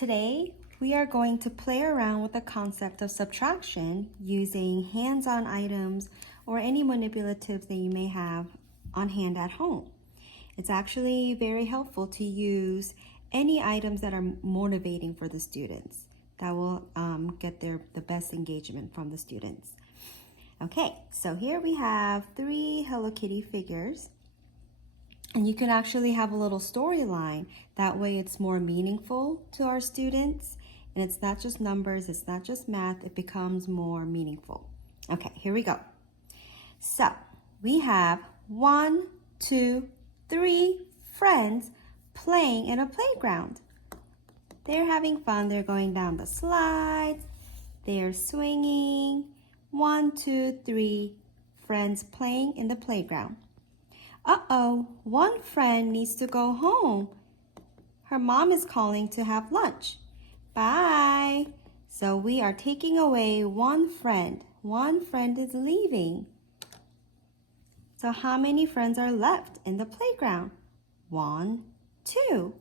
Today, we are going to play around with the concept of subtraction using hands-on items or any manipulatives that you may have on hand at home. It's actually very helpful to use any items that are motivating for the students. That will get the best engagement from the students. Okay, so here we have 3 Hello Kitty figures. And you can actually have a little storyline. That way it's more meaningful to our students. And it's not just numbers, it's not just math, it becomes more meaningful. Okay, here we go. So we have 1, 2, 3 friends playing in a playground. They're having fun, they're going down the slides, they're swinging. 1, 2, 3 friends playing in the playground. Uh-oh, one friend needs to go home. Her mom is calling to have lunch. Bye. So we are taking away one friend. One friend is leaving. So how many friends are left in the playground? 1, 2.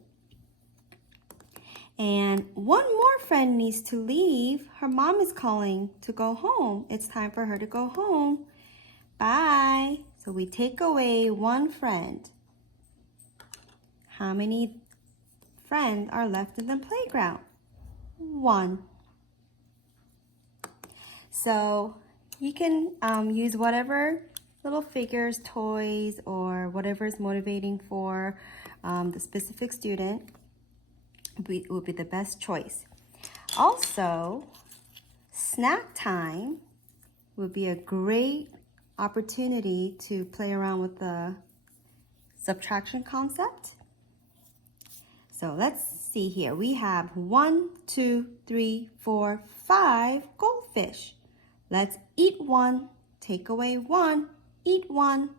And one more friend needs to leave. Her mom is calling to go home. It's time for her to go home. Bye. So we take away one friend. How many friends are left in the playground? 1. So you can use whatever little figures, toys, or whatever is motivating for the specific student would be the best choice. Also, snack time would be a great opportunity to play around with the subtraction concept. So let's see here. We have 1, 2, 3, 4, 5 goldfish. Let's eat one, take away one, eat one.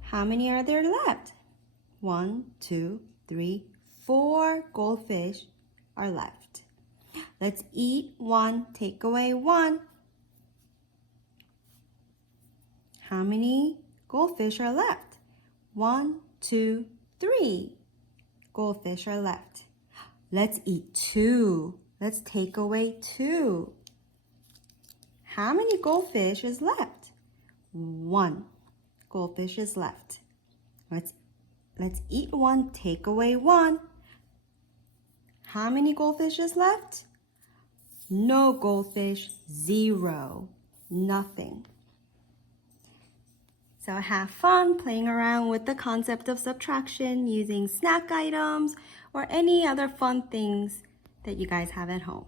How many are there left? 1, 2, 3, 4 goldfish are left. Let's eat one, take away one. How many goldfish are left? 1, 2, 3 goldfish are left. Let's eat 2. Let's take away 2. How many goldfish is left? 1 goldfish is left. Let's eat one, take away one. How many goldfish is left? No goldfish, 0, nothing. So have fun playing around with the concept of subtraction using snack items or any other fun things that you guys have at home.